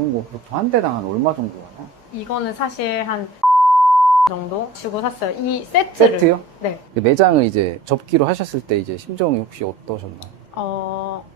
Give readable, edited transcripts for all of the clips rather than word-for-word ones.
이런 거 보통 한 대당 한 얼마 정도 하나요? 이거는 사실 한 정도 주고 샀어요. 이 세트를. 세트요? 네. 매장을 이제 접기로 하셨을 때 이제 심정이 혹시 어떠셨나요?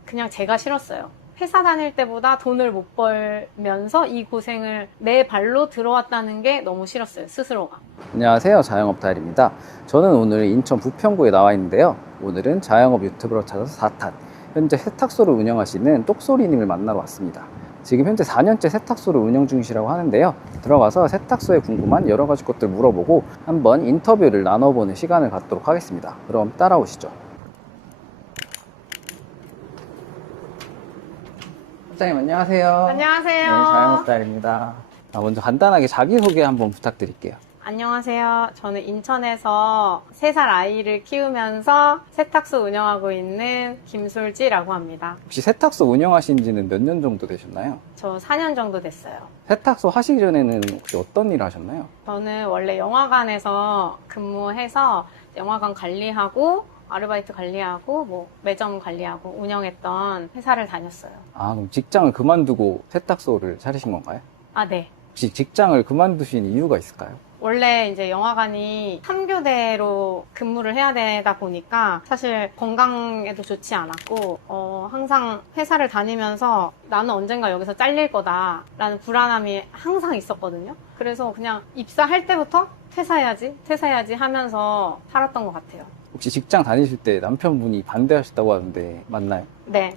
그냥 제가 싫었어요. 회사 다닐 때보다 돈을 못 벌면서 이 고생을 내 발로 들어왔다는 게 너무 싫었어요, 스스로가. 안녕하세요, 자영업 달입니다. 저는 오늘 인천 부평구에 나와 있는데요. 오늘은 자영업 유튜브로 찾아서 4탄 현재 세탁소를 운영하시는 똑소리님을 만나러 왔습니다. 지금 현재 4년째 세탁소를 운영 중이시라고 하는데요. 들어가서 세탁소에 궁금한 여러 가지 것들 물어보고 한번 인터뷰를 나눠보는 시간을 갖도록 하겠습니다. 그럼 따라오시죠. 사장님 안녕하세요. 안녕하세요. 네, 자영업 달입니다. 먼저 간단하게 자기소개 한번 부탁드릴게요. 안녕하세요. 저는 인천에서 3살 아이를 키우면서 세탁소 운영하고 있는 김솔지라고 합니다. 혹시 세탁소 운영하신 지는 몇 년 정도 되셨나요? 저 4년 정도 됐어요. 세탁소 하시기 전에는 혹시 어떤 일을 하셨나요? 저는 원래 영화관에서 근무해서 영화관 관리하고 아르바이트 관리하고 뭐 매점 관리하고 운영했던 회사를 다녔어요. 그럼 직장을 그만두고 세탁소를 차리신 건가요? 네. 혹시 직장을 그만두신 이유가 있을까요? 원래 이제 영화관이 3교대로 근무를 해야 되다 보니까 사실 건강에도 좋지 않았고 항상 회사를 다니면서 나는 언젠가 여기서 잘릴 거다라는 불안함이 항상 있었거든요. 그래서 그냥 입사할 때부터 퇴사해야지 하면서 살았던 것 같아요. 혹시 직장 다니실 때 남편분이 반대하셨다고 하는데 맞나요? 네.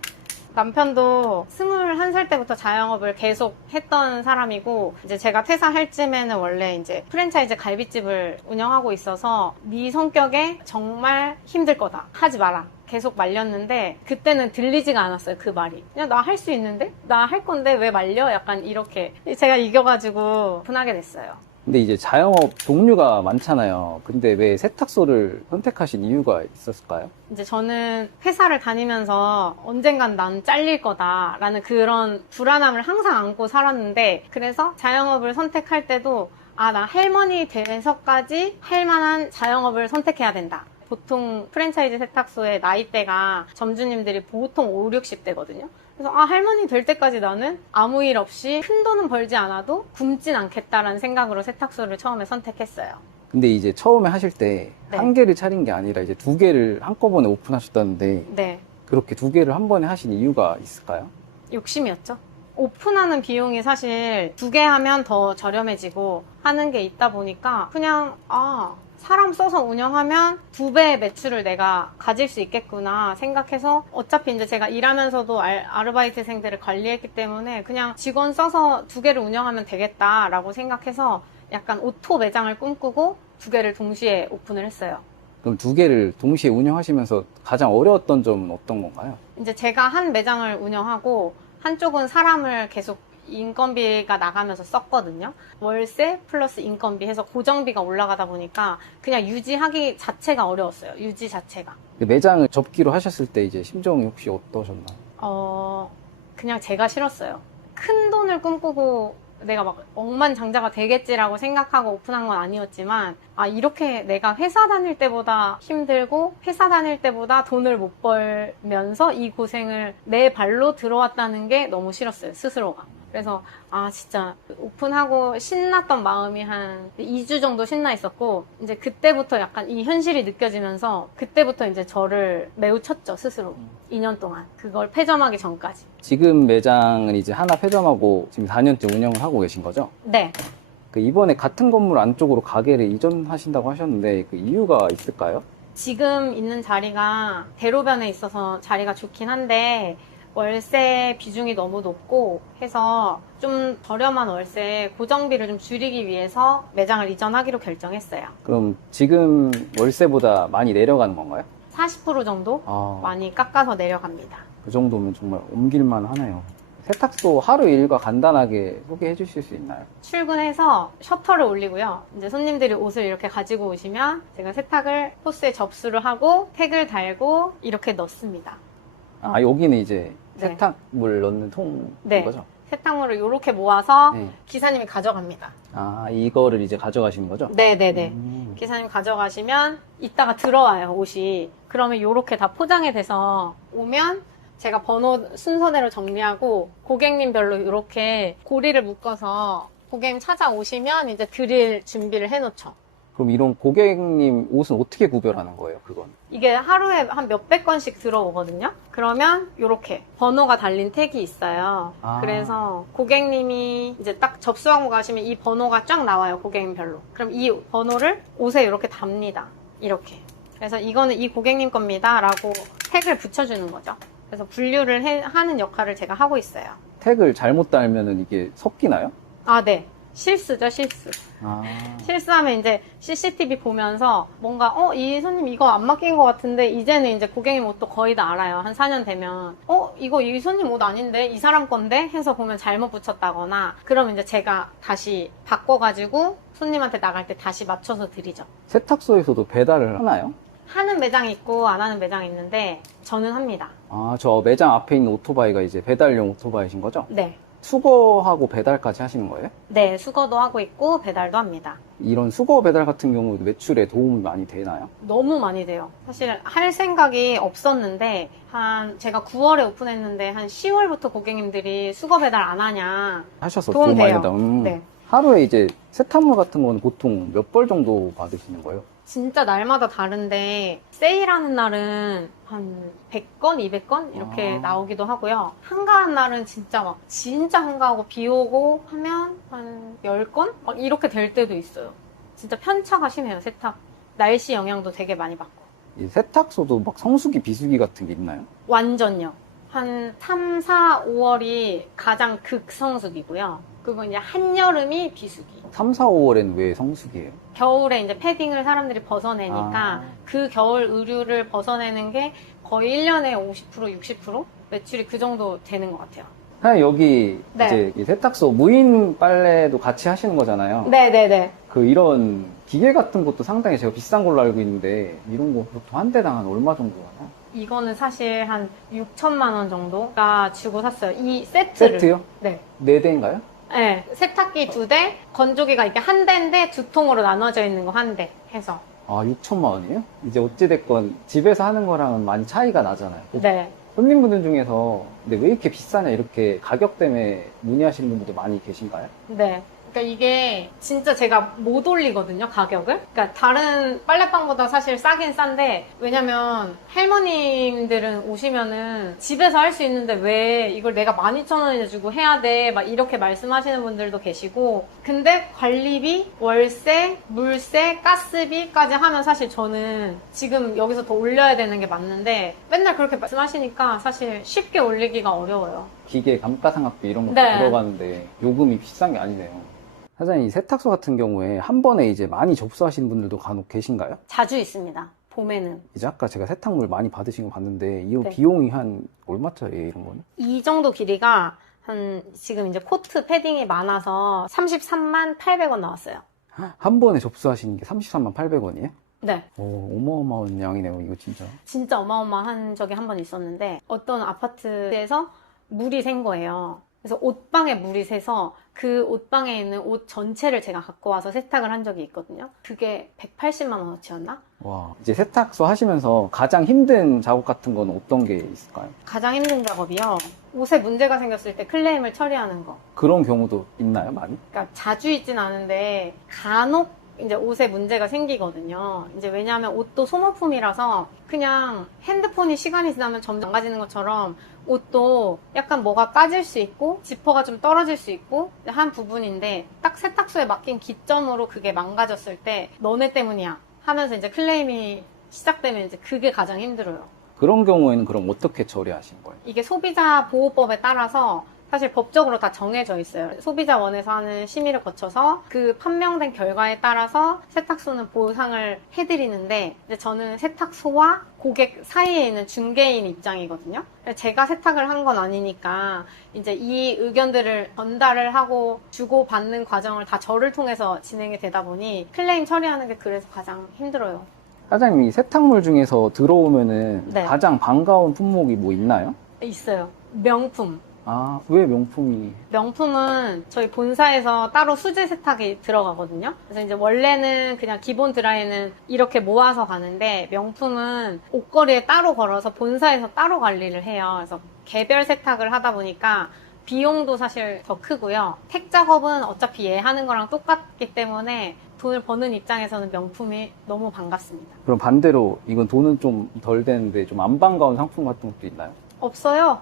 남편도 21살 때부터 자영업을 계속 했던 사람이고, 이제 제가 퇴사할 쯤에는 원래 이제 프랜차이즈 갈비집을 운영하고 있어서 네 성격에 정말 힘들 거다. 하지 마라. 계속 말렸는데 그때는 들리지가 않았어요, 그 말이. 그냥 나 할 수 있는데? 나 할 건데 왜 말려? 약간 이렇게 제가 이겨가지고 분하게 됐어요. 근데 이제 자영업 종류가 많잖아요. 근데 왜 세탁소를 선택하신 이유가 있었을까요? 이제 저는 회사를 다니면서 언젠간 난 잘릴 거다라는 그런 불안함을 항상 안고 살았는데, 그래서 자영업을 선택할 때도 나 할머니 돼서까지 할 만한 자영업을 선택해야 된다. 보통 프랜차이즈 세탁소의 나이대가 점주님들이 보통 5, 60대거든요. 그래서 할머니 될 때까지 나는 아무 일 없이 큰 돈은 벌지 않아도 굶진 않겠다라는 생각으로 세탁소를 처음에 선택했어요. 근데 이제 처음에 하실 때 네. 한 개를 차린 게 아니라 이제 2개를 한꺼번에 오픈하셨다는데 네. 그렇게 2개를 한 번에 하신 이유가 있을까요? 욕심이었죠. 오픈하는 비용이 사실 2개 하면 더 저렴해지고 하는 게 있다 보니까 그냥 사람 써서 운영하면 2배의 매출을 내가 가질 수 있겠구나 생각해서, 어차피 이제 제가 일하면서도 아르바이트생들을 관리했기 때문에 그냥 직원 써서 2개를 운영하면 되겠다라고 생각해서 약간 오토 매장을 꿈꾸고 2개를 동시에 오픈을 했어요. 그럼 2개를 동시에 운영하시면서 가장 어려웠던 점은 어떤 건가요? 이제 제가 한 매장을 운영하고 한쪽은 사람을 계속 인건비가 나가면서 썼거든요. 월세 플러스 인건비 해서 고정비가 올라가다 보니까 그냥 유지하기 자체가 어려웠어요. 유지 자체가. 매장을 접기로 하셨을 때 이제 심정이 혹시 어떠셨나요? 그냥 제가 싫었어요. 큰 돈을 꿈꾸고 내가 막 억만장자가 되겠지라고 생각하고 오픈한 건 아니었지만, 이렇게 내가 회사 다닐 때보다 힘들고 회사 다닐 때보다 돈을 못 벌면서 이 고생을 내 발로 들어왔다는 게 너무 싫었어요, 스스로가. 그래서 진짜 오픈하고 신났던 마음이 한 2주 정도 신나 있었고, 이제 그때부터 약간 이 현실이 느껴지면서 그때부터 이제 저를 매우 쳤죠, 스스로. 2년 동안 그걸 폐점하기 전까지. 지금 매장은 이제 하나 폐점하고 지금 4년째 운영을 하고 계신 거죠? 네. 이번에 같은 건물 안쪽으로 가게를 이전하신다고 하셨는데 그 이유가 있을까요? 지금 있는 자리가 대로변에 있어서 자리가 좋긴 한데 월세 비중이 너무 높고 해서 좀 저렴한 월세 고정비를 좀 줄이기 위해서 매장을 이전하기로 결정했어요. 그럼 지금 월세보다 많이 내려가는 건가요? 40% 정도 많이 깎아서 내려갑니다. 그 정도면 정말 옮길만 하네요. 세탁소 하루 일과 간단하게 소개해 주실 수 있나요? 출근해서 셔터를 올리고요. 이제 손님들이 옷을 이렇게 가지고 오시면 제가 세탁을 호스에 접수를 하고 택을 달고 이렇게 넣습니다. 여기는 이제 네. 세탁물 넣는 통인 네. 거죠? 세탁물을 이렇게 모아서 네. 기사님이 가져갑니다. 이거를 이제 가져가시는 거죠? 네네네. 기사님 가져가시면 이따가 들어와요, 옷이. 그러면 이렇게 다 포장이 돼서 오면 제가 번호 순서대로 정리하고 고객님별로 이렇게 고리를 묶어서 고객님 찾아오시면 이제 드릴 준비를 해놓죠. 그럼 이런 고객님 옷은 어떻게 구별하는 거예요, 그건? 이게 하루에 한 몇백 건씩 들어오거든요. 그러면 이렇게 번호가 달린 택이 있어요. 아. 그래서 고객님이 이제 딱 접수하고 가시면 이 번호가 쫙 나와요, 고객님별로. 그럼 이 번호를 옷에 이렇게 답니다. 이렇게. 그래서 이거는 이 고객님 겁니다 라고 택을 붙여주는 거죠. 그래서 분류를 하는 역할을 제가 하고 있어요. 택을 잘못 달면은 이게 섞이나요? 아, 네. 실수죠, 실수. 아. 실수하면 이제 CCTV 보면서 뭔가 이 손님 이거 안 맡긴 것 같은데 이제는 이제 고객님 옷도 거의 다 알아요. 한 4년 되면 이거 이 손님 옷 아닌데 이 사람 건데 해서 보면 잘못 붙였다거나 그러면 이제 제가 다시 바꿔가지고 손님한테 나갈 때 다시 맞춰서 드리죠. 세탁소에서도 배달을 하나요? 하는 매장이 있고 안 하는 매장이 있는데 저는 합니다. 아, 저 매장 앞에 있는 오토바이가 이제 배달용 오토바이신 거죠? 네. 수거하고 배달까지 하시는 거예요? 네, 수거도 하고 있고 배달도 합니다. 이런 수거 배달 같은 경우도 매출에 도움이 많이 되나요? 너무 많이 돼요. 사실 할 생각이 없었는데 제가 9월에 오픈했는데 한 10월부터 고객님들이 수거 배달 안 하냐 하셔서 도움 도움 많이 돼요. 된다. 네. 하루에 이제 세탁물 같은 거는 보통 몇 벌 정도 받으시는 거예요? 진짜 날마다 다른데 세일하는 날은 한 100건, 200건 이렇게 나오기도 하고요. 한가한 날은 진짜 한가하고 비 오고 하면 한 10건? 막 이렇게 될 때도 있어요. 진짜 편차가 심해요, 세탁. 날씨 영향도 되게 많이 받고. 이 세탁소도 막 성수기, 비수기 같은 게 있나요? 완전요. 한 3, 4, 5월이 가장 극성수기고요. 그리고 이제 한여름이 비수기. 3, 4, 5월에는 왜 성수기예요? 겨울에 이제 패딩을 사람들이 벗어내니까 그 겨울 의류를 벗어내는 게 거의 1년에 50%, 60% 매출이 그 정도 되는 것 같아요. 사장님 여기 네. 이제 이 세탁소 무인 빨래도 같이 하시는 거잖아요. 네네네. 이런 기계 같은 것도 상당히 제가 비싼 걸로 알고 있는데 이런 거 보통 한 대당 한 얼마 정도 하나요? 이거는 사실 한 6천만 원 정도가 주고 샀어요. 이 세트를. 세트요? 네. 4대인가요? 네. 세탁기 2대, 건조기가 이렇게 한 대인데 두 통으로 나눠져 있는 거 한 대 해서. 아, 6천만 원이에요? 이제 어찌됐건 집에서 하는 거랑은 많이 차이가 나잖아요. 네. 손님분들 중에서 근데 왜 이렇게 비싸냐 이렇게 가격 때문에 문의하시는 분들도 많이 계신가요? 네. 그러니까 이게 진짜 제가 못 올리거든요, 가격을. 그러니까 다른 빨래방보다 사실 싸긴 싼데 왜냐면 할머님들은 오시면은 집에서 할 수 있는데 왜 이걸 내가 12,000원이나 주고 해야 돼? 막 이렇게 말씀하시는 분들도 계시고 근데 관리비, 월세, 물세, 가스비까지 하면 사실 저는 지금 여기서 더 올려야 되는 게 맞는데 맨날 그렇게 말씀하시니까 사실 쉽게 올리기가 어려워요. 기계 감가상각비 이런 것도 네. 들어가는데 요금이 비싼 게 아니네요. 사장님, 이 세탁소 같은 경우에 한 번에 이제 많이 접수하시는 분들도 간혹 계신가요? 자주 있습니다. 봄에는. 이제 아까 제가 세탁물 많이 받으신 거 봤는데 이 네. 비용이 한 얼마짜리예요, 이런 거는? 이 정도 길이가 지금 이제 코트 패딩이 많아서 33만 800원 나왔어요. 한 번에 접수하시는 게 33만 800원이에요? 네. 어마어마한 양이네요, 이거 진짜. 진짜 어마어마한 적이 한 번 있었는데 어떤 아파트에서 물이 샌 거예요. 그래서 옷방에 물이 새서 그 옷방에 있는 옷 전체를 제가 갖고 와서 세탁을 한 적이 있거든요. 그게 180만 원어치였나? 와, 이제 세탁소 하시면서 가장 힘든 작업 같은 건 어떤 게 있을까요? 가장 힘든 작업이요. 옷에 문제가 생겼을 때 클레임을 처리하는 거. 그런 경우도 있나요, 많이? 그러니까 자주 있진 않은데 간혹 이제 옷에 문제가 생기거든요. 이제 왜냐하면 옷도 소모품이라서 그냥 핸드폰이 시간이 지나면 점점 망가지는 것처럼 옷도 약간 뭐가 까질 수 있고 지퍼가 좀 떨어질 수 있고 한 부분인데 딱 세탁소에 맡긴 기점으로 그게 망가졌을 때 너네 때문이야 하면서 이제 클레임이 시작되면 이제 그게 가장 힘들어요. 그런 경우에는 그럼 어떻게 처리하신 거예요? 이게 소비자 보호법에 따라서 사실 법적으로 다 정해져 있어요. 소비자원에서 하는 심의를 거쳐서 그 판명된 결과에 따라서 세탁소는 보상을 해드리는데 이제 저는 세탁소와 고객 사이에 있는 중개인 입장이거든요. 제가 세탁을 한 건 아니니까 이제 이 의견들을 전달을 하고 주고받는 과정을 다 저를 통해서 진행이 되다 보니 클레임 처리하는 게 그래서 가장 힘들어요. 사장님, 이 세탁물 중에서 들어오면은 네. 가장 반가운 품목이 뭐 있나요? 있어요. 명품. 아, 왜 명품이? 명품은 저희 본사에서 따로 수제 세탁이 들어가거든요. 그래서 이제 원래는 그냥 기본 드라이는 이렇게 모아서 가는데 명품은 옷걸이에 따로 걸어서 본사에서 따로 관리를 해요. 그래서 개별 세탁을 하다 보니까 비용도 사실 더 크고요. 택 작업은 어차피 얘 하는 거랑 똑같기 때문에 돈을 버는 입장에서는 명품이 너무 반갑습니다. 그럼 반대로 이건 돈은 좀 덜 되는데 좀 안 반가운 상품 같은 것도 있나요? 없어요.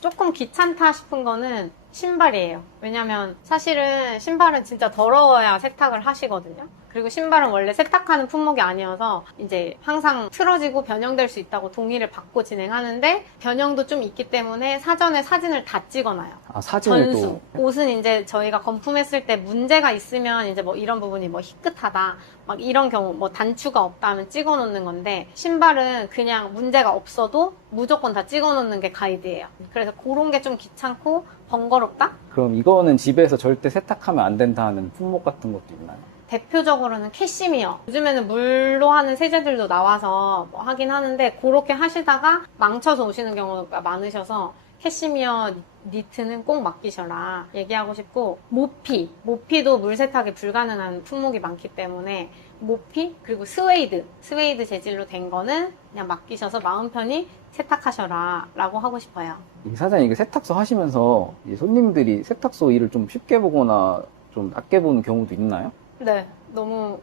조금 귀찮다 싶은 거는 신발이에요. 왜냐면 사실은 신발은 진짜 더러워야 세탁을 하시거든요. 그리고 신발은 원래 세탁하는 품목이 아니어서 이제 항상 틀어지고 변형될 수 있다고 동의를 받고 진행하는데 변형도 좀 있기 때문에 사전에 사진을 다 찍어놔요. 아, 사진을 전수. 옷은 이제 저희가 건품했을 때 문제가 있으면 이제 뭐 이런 부분이 뭐 희끗하다, 막 이런 경우 뭐 단추가 없다 하면 찍어 놓는 건데 신발은 그냥 문제가 없어도 무조건 다 찍어 놓는 게 가이드예요. 그래서 그런 게 좀 귀찮고 번거롭다? 그럼 이거는 집에서 절대 세탁하면 안 된다 하는 품목 같은 것도 있나요? 대표적으로는 캐시미어. 요즘에는 물로 하는 세제들도 나와서 뭐 하긴 하는데 그렇게 하시다가 망쳐서 오시는 경우가 많으셔서 캐시미어 니트는 꼭 맡기셔라 얘기하고 싶고, 모피도 물 세탁이 불가능한 품목이 많기 때문에 모피 그리고 스웨이드 재질로 된 거는 그냥 맡기셔서 마음 편히 세탁하셔라 라고 하고 싶어요. 이 사장님, 이게 세탁소 하시면서 이 손님들이 세탁소 일을 좀 쉽게 보거나 좀 낮게 보는 경우도 있나요? 네, 너무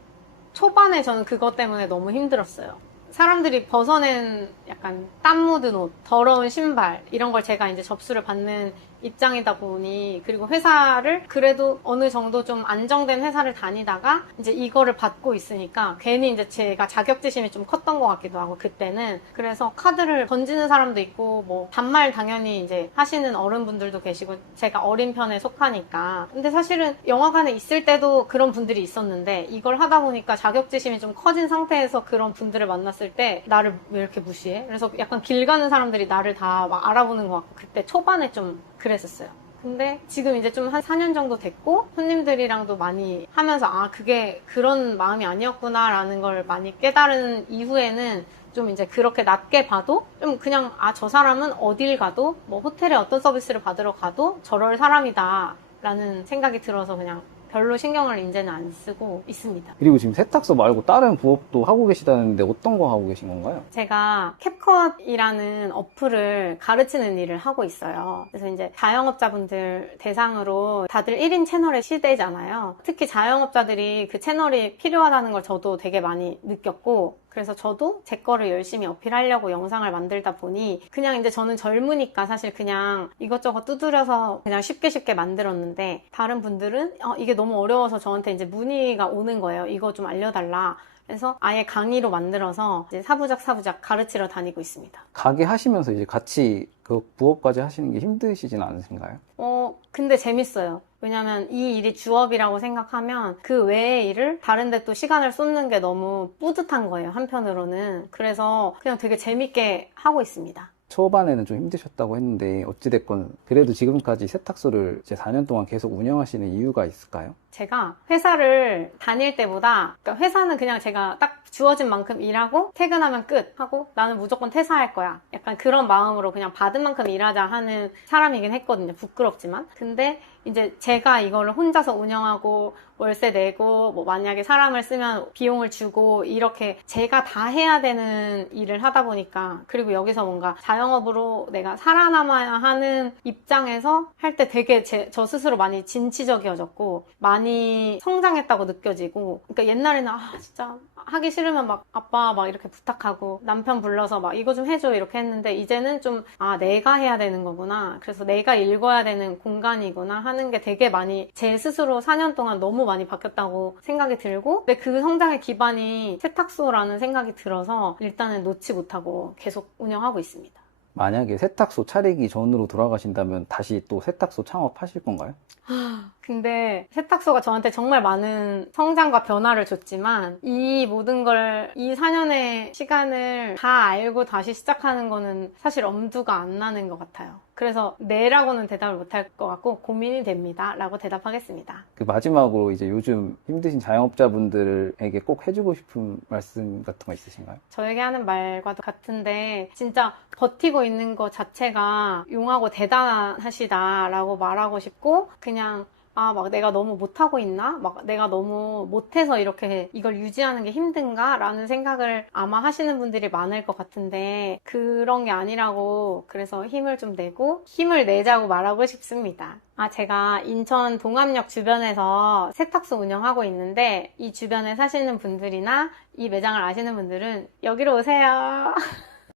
초반에 저는 그것 때문에 너무 힘들었어요. 사람들이 벗어낸 약간 땀 묻은 옷, 더러운 신발 이런 걸 제가 이제 접수를 받는 입장이다 보니, 그리고 회사를 그래도 어느 정도 좀 안정된 회사를 다니다가 이제 이거를 받고 있으니까 괜히 이제 제가 자격지심이 좀 컸던 것 같기도 하고 그때는. 그래서 카드를 던지는 사람도 있고 뭐 반말 당연히 이제 하시는 어른분들도 계시고 제가 어린 편에 속하니까. 근데 사실은 영화관에 있을 때도 그런 분들이 있었는데 이걸 하다 보니까 자격지심이 좀 커진 상태에서 그런 분들을 만났을 때 나를 왜 이렇게 무시해? 그래서 약간 길 가는 사람들이 나를 다 막 알아보는 것 같고 그때 초반에 좀 그랬었어요. 근데 지금 이제 좀 한 4년 정도 됐고 손님들이랑도 많이 하면서 아 그게 그런 마음이 아니었구나라는 걸 많이 깨달은 이후에는 좀 이제 그렇게 낮게 봐도 좀 그냥 아 저 사람은 어딜 가도 뭐 호텔에 어떤 서비스를 받으러 가도 저럴 사람이다 라는 생각이 들어서 그냥 별로 신경을 이제는 안 쓰고 있습니다. 그리고 지금 세탁소 말고 다른 부업도 하고 계시다는데 어떤 거 하고 계신 건가요? 제가 캡컷이라는 어플을 가르치는 일을 하고 있어요. 그래서 이제 자영업자분들 대상으로 다들 1인 채널의 시대잖아요. 특히 자영업자들이 그 채널이 필요하다는 걸 저도 되게 많이 느꼈고, 그래서 저도 제 거를 열심히 어필하려고 영상을 만들다 보니 그냥 이제 저는 젊으니까 사실 그냥 이것저것 두드려서 그냥 쉽게 만들었는데 다른 분들은 이게 너무 어려워서 저한테 이제 문의가 오는 거예요. 이거 좀 알려달라. 그래서 아예 강의로 만들어서 이제 사부작 가르치러 다니고 있습니다. 가게 하시면서 이제 같이 그 부업까지 하시는 게 힘드시진 않으신가요? 근데 재밌어요. 왜냐면 이 일이 주업이라고 생각하면 그 외의 일을 다른 데 또 시간을 쏟는 게 너무 뿌듯한 거예요, 한편으로는. 그래서 그냥 되게 재밌게 하고 있습니다. 초반에는 좀 힘드셨다고 했는데 어찌됐건 그래도 지금까지 세탁소를 이제 4년 동안 계속 운영하시는 이유가 있을까요? 제가 회사를 다닐 때보다, 그러니까 회사는 그냥 제가 딱 주어진 만큼 일하고 퇴근하면 끝 하고 나는 무조건 퇴사할 거야. 약간 그런 마음으로 그냥 받은 만큼 일하자 하는 사람이긴 했거든요. 부끄럽지만. 근데 이제 제가 이거를 혼자서 운영하고 월세 내고 뭐 만약에 사람을 쓰면 비용을 주고 이렇게 제가 다 해야 되는 일을 하다 보니까, 그리고 여기서 뭔가 자영업으로 내가 살아남아야 하는 입장에서 할 때 되게 저 스스로 많이 진취적이어졌고 많이 성장했다고 느껴지고, 그러니까 옛날에는 진짜 하기 싫으면 막 아빠 막 이렇게 부탁하고 남편 불러서 막 이거 좀 해줘 이렇게 했는데 이제는 좀 내가 해야 되는 거구나, 그래서 내가 읽어야 되는 공간이구나 하는 게 되게 많이 제 스스로 4년 동안 너무 많이 바뀌었다고 생각이 들고, 근데 그 성장의 기반이 세탁소라는 생각이 들어서 일단은 놓지 못하고 계속 운영하고 있습니다. 만약에 세탁소 차리기 전으로 돌아가신다면 다시 또 세탁소 창업하실 건가요? 근데 세탁소가 저한테 정말 많은 성장과 변화를 줬지만 이 모든 걸 이 4년의 시간을 다 알고 다시 시작하는 거는 사실 엄두가 안 나는 것 같아요. 그래서 네라고는 대답을 못할 것 같고 고민이 됩니다 라고 대답하겠습니다. 그 마지막으로 이제 요즘 힘드신 자영업자분들에게 꼭 해주고 싶은 말씀 같은 거 있으신가요? 저에게 하는 말과도 같은데 진짜 버티고 있는 것 자체가 용하고 대단하시다라고 말하고 싶고 그냥 막 내가 너무 못하고 있나? 막 내가 너무 못해서 이렇게 이걸 유지하는 게 힘든가? 라는 생각을 아마 하시는 분들이 많을 것 같은데 그런 게 아니라고 그래서 힘을 좀 내고 힘을 내자고 말하고 싶습니다. 제가 인천 동암역 주변에서 세탁소 운영하고 있는데 이 주변에 사시는 분들이나 이 매장을 아시는 분들은 여기로 오세요.